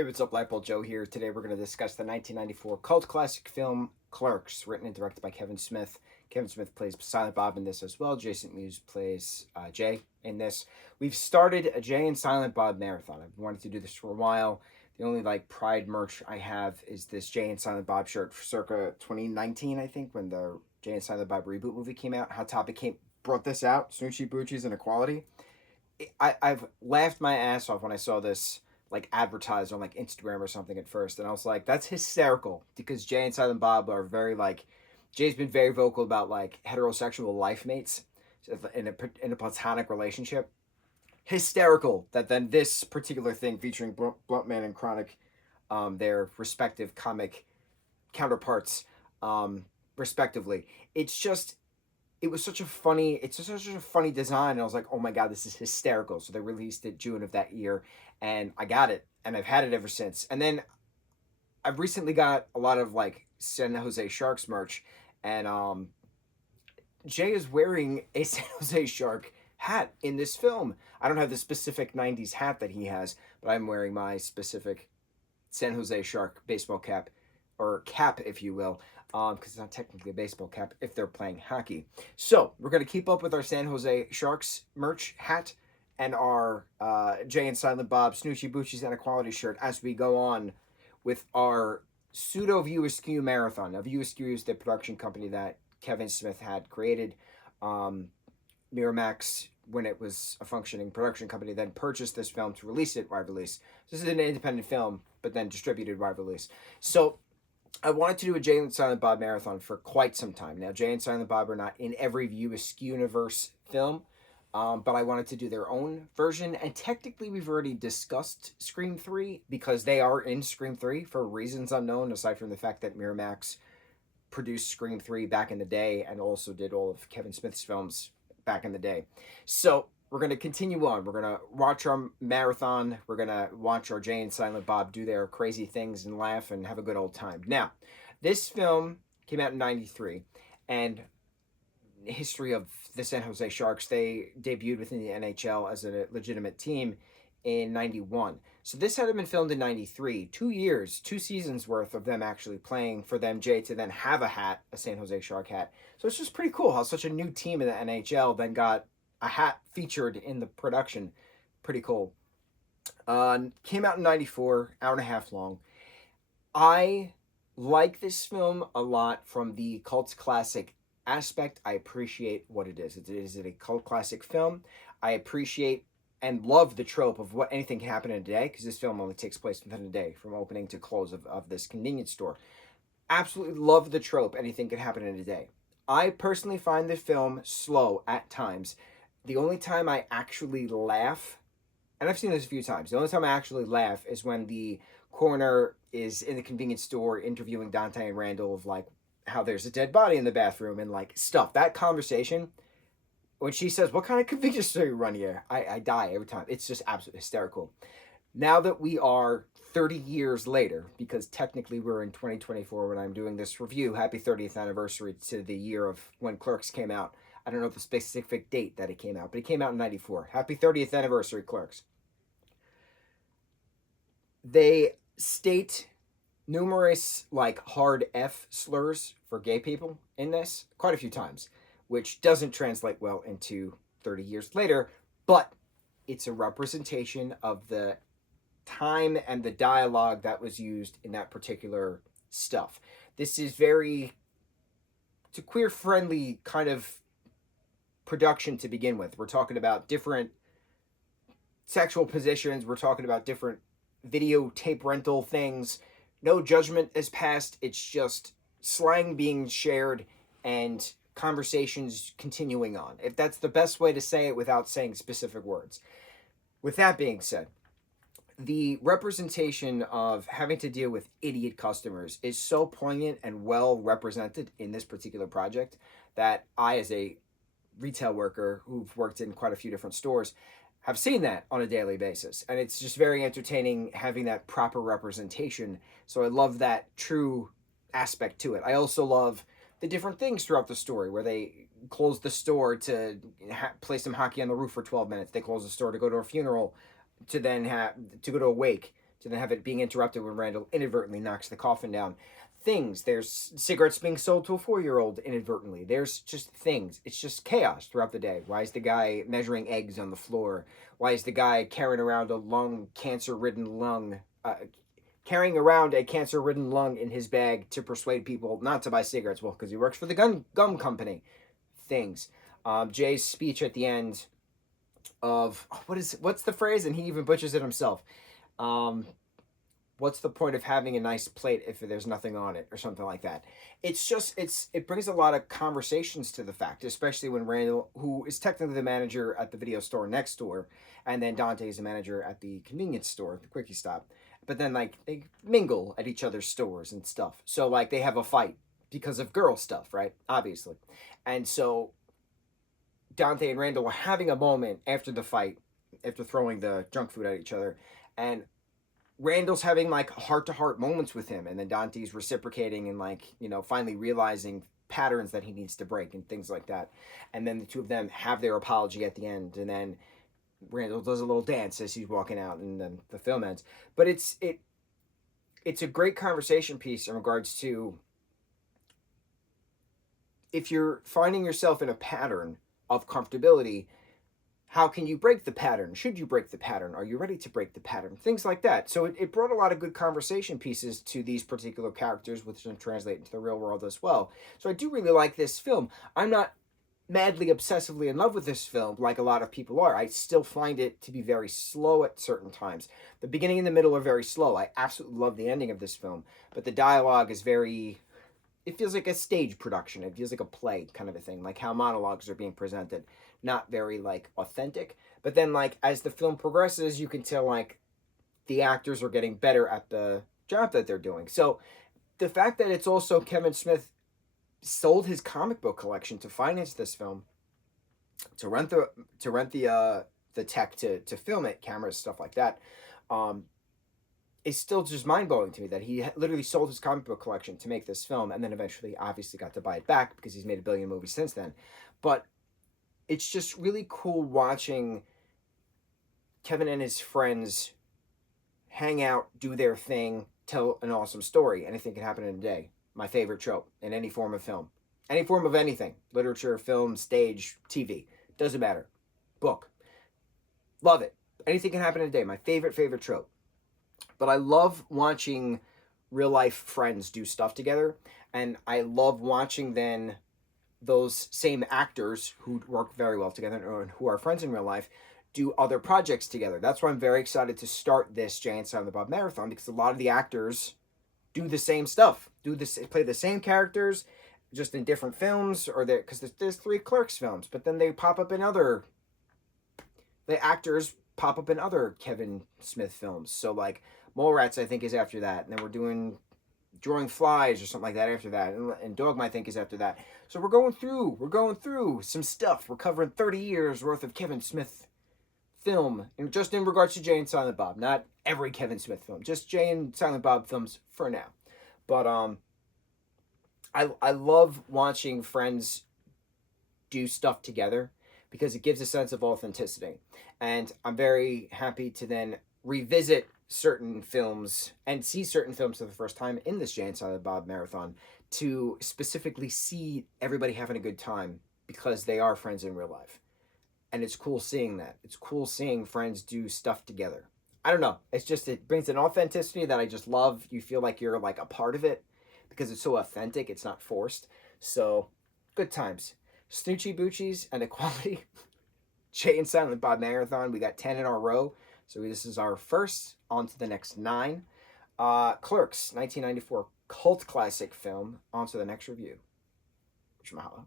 Hey, what's up, Lightbolt Joe here. Today we're going to discuss the 1994 cult classic film Clerks, written and directed by Kevin Smith. Kevin Smith plays Silent Bob in this as well. Jason Mewes plays Jay in this. We've started a Jay and Silent Bob marathon. I've wanted to do this for a while. The only Pride merch I have is this Jay and Silent Bob shirt for circa 2019, I think, when the Jay and Silent Bob reboot movie came out. Hot Topic brought this out, Snoochie Boochies and Equality. I've laughed my ass off when I saw this advertised on Instagram or something at first, and I was like, that's hysterical, because Jay and Silent Bob are very Jay's been very vocal about heterosexual life mates in a platonic relationship. Hysterical that then this particular thing featuring Bluntman and Chronic, their respective comic counterparts, respectively. It's such a funny design, and I was like, oh my god, this is hysterical. So they released it June of that year, and I got it, and I've had it ever since. And then I've recently got a lot of San Jose Sharks merch, and Jay is wearing a San Jose Shark hat in this film. I don't have the specific 90s hat that he has, but I'm wearing my specific San Jose Shark baseball cap, or cap, if you will, because it's not technically a baseball cap if they're playing hockey. So we're going to keep up with our San Jose Sharks merch hat and our Jay and Silent Bob Snoochie Boochies and Equality shirt as we go on with our pseudo View Askew marathon. Now, View Askew is the production company that Kevin Smith had created. Miramax, when it was a functioning production company, then purchased this film to release it wide release. So this is an independent film, but then distributed wide release. So I wanted to do a Jay and Silent Bob marathon for quite some time. Now, Jay and Silent Bob are not in every View Askew universe film, but I wanted to do their own version. And technically, we've already discussed Scream 3 because they are in Scream 3 for reasons unknown, aside from the fact that Miramax produced Scream 3 back in the day and also did all of Kevin Smith's films back in the day. So we're going to continue on. We're going to watch our marathon. We're going to watch our Jay and Silent Bob do their crazy things and laugh and have a good old time. Now, this film came out in 93, and history of the San Jose Sharks, they debuted within the NHL as a legitimate team in 91. So this had been filmed in 93. 2 years, 2 seasons worth of them actually playing for them, Jay to then have a hat, a San Jose Shark hat. So it's just pretty cool how such a new team in the NHL then got a hat featured in the production. Pretty cool. Came out in 94, hour and a half long. I like this film a lot from the cult classic aspect. I appreciate what it is. It is a cult classic film. I appreciate and love the trope of what anything can happen in a day, because this film only takes place within a day from opening to close of this convenience store. Absolutely love the trope, anything can happen in a day. I personally find the film slow at times. The only time I actually laugh, and I've seen this a few times, the only time I actually laugh is when the coroner is in the convenience store interviewing Dante and Randall of how there's a dead body in the bathroom and stuff. That conversation, when she says, "What kind of convenience store you run here?" I die every time. It's just absolutely hysterical. Now that we are 30 years later, because technically we're in 2024 when I'm doing this review, happy 30th anniversary to the year of when Clerks came out. I don't know the specific date that it came out, but it came out in 94. Happy 30th anniversary, Clerks. They state numerous hard F slurs for gay people in this quite a few times, which doesn't translate well into 30 years later, but it's a representation of the time and the dialogue that was used in that particular stuff. This is it's a queer-friendly kind of production to begin with. We're talking about different sexual positions. We're talking about different videotape rental things. No judgment is passed. It's just slang being shared and conversations continuing on, if that's the best way to say it without saying specific words. With that being said, the representation of having to deal with idiot customers is so poignant and well represented in this particular project that I, as a retail worker who've worked in quite a few different stores, have seen that on a daily basis. And it's just very entertaining having that proper representation. So I love that true aspect to it. I also love the different things throughout the story where they close the store to play some hockey on the roof for 12 minutes. They close the store to go to a funeral, to then have to go to a wake, to then have it being interrupted when Randall inadvertently knocks the coffin down. Things. There's cigarettes being sold to a 4-year-old inadvertently. There's just things. It's just chaos throughout the day. Why is the guy measuring eggs on the floor? Why is the guy carrying around a cancer-ridden lung in his bag to persuade people not to buy cigarettes? Well, because he works for the gum company. Things. Jay's speech at the end of what's the phrase, and he even butchers it himself. What's the point of having a nice plate if there's nothing on it, or something like that? It brings a lot of conversations to the fact, especially when Randall, who is technically the manager at the video store next door, and then Dante is the manager at the convenience store, the Quickie Stop, but then like they mingle at each other's stores and stuff. So like they have a fight because of girl stuff, right? Obviously. And so Dante and Randall are having a moment after the fight, after throwing the junk food at each other, and Randall's having like heart-to-heart moments with him, and then Dante's reciprocating and like, finally realizing patterns that he needs to break and things like that. And then the two of them have their apology at the end, and then Randall does a little dance as he's walking out, and then the film ends. But it's a great conversation piece in regards to, if you're finding yourself in a pattern of comfortability, how can you break the pattern? Should you break the pattern? Are you ready to break the pattern? Things like that. So it brought a lot of good conversation pieces to these particular characters, which then translate into the real world as well. So I do really like this film. I'm not madly, obsessively in love with this film like a lot of people are. I still find it to be very slow at certain times. The beginning and the middle are very slow. I absolutely love the ending of this film. But the dialogue is it feels like a stage production. It feels like a play kind of a thing, like how monologues are being presented. Not very like authentic. But then like as the film progresses, you can tell like the actors are getting better at the job that they're doing. So the fact that it's also Kevin Smith sold his comic book collection to finance this film, to rent the tech to film it, cameras, stuff like that, is still just mind-blowing to me that he literally sold his comic book collection to make this film, and then eventually obviously got to buy it back because he's made a billion movies since then. But it's just really cool watching Kevin and his friends hang out, do their thing, tell an awesome story. Anything can happen in a day. My favorite trope in any form of film. Any form of anything. Literature, film, stage, TV. Doesn't matter. Book. Love it. Anything can happen in a day. My favorite trope. But I love watching real life friends do stuff together. And I love watching then those same actors who work very well together and who are friends in real life do other projects together. That's why I'm very excited to start this Jay and Silent Bob Marathon, because a lot of the actors do the same stuff, play the same characters, just in different films, or because there's 3 Clerks films, but then the actors pop up in other Kevin Smith films. So like Mallrats, I think, is after that, and then we're doing Drawing Flies or something like that after that, and Dogma, I think, is after that. So we're going through some stuff. We're covering 30 years worth of Kevin Smith film, and just in regards to Jay and Silent Bob, not every Kevin Smith film, just Jay and Silent Bob films for now. But I love watching friends do stuff together because it gives a sense of authenticity, and I'm very happy to then revisit certain films and see certain films for the first time in this Jay and Silent Bob Marathon, to specifically see everybody having a good time because they are friends in real life. And it's cool seeing that. It's cool seeing friends do stuff together. I don't know. It brings an authenticity that I just love. You feel like you're like a part of it because it's so authentic. It's not forced. So, good times. Snoochie Boochies and Equality. Jay and Silent Bob Marathon. We got 10 in our row. So this is our first. On to the next 9. Clerks, 1994 cult classic film. On to the next review. Mahalo.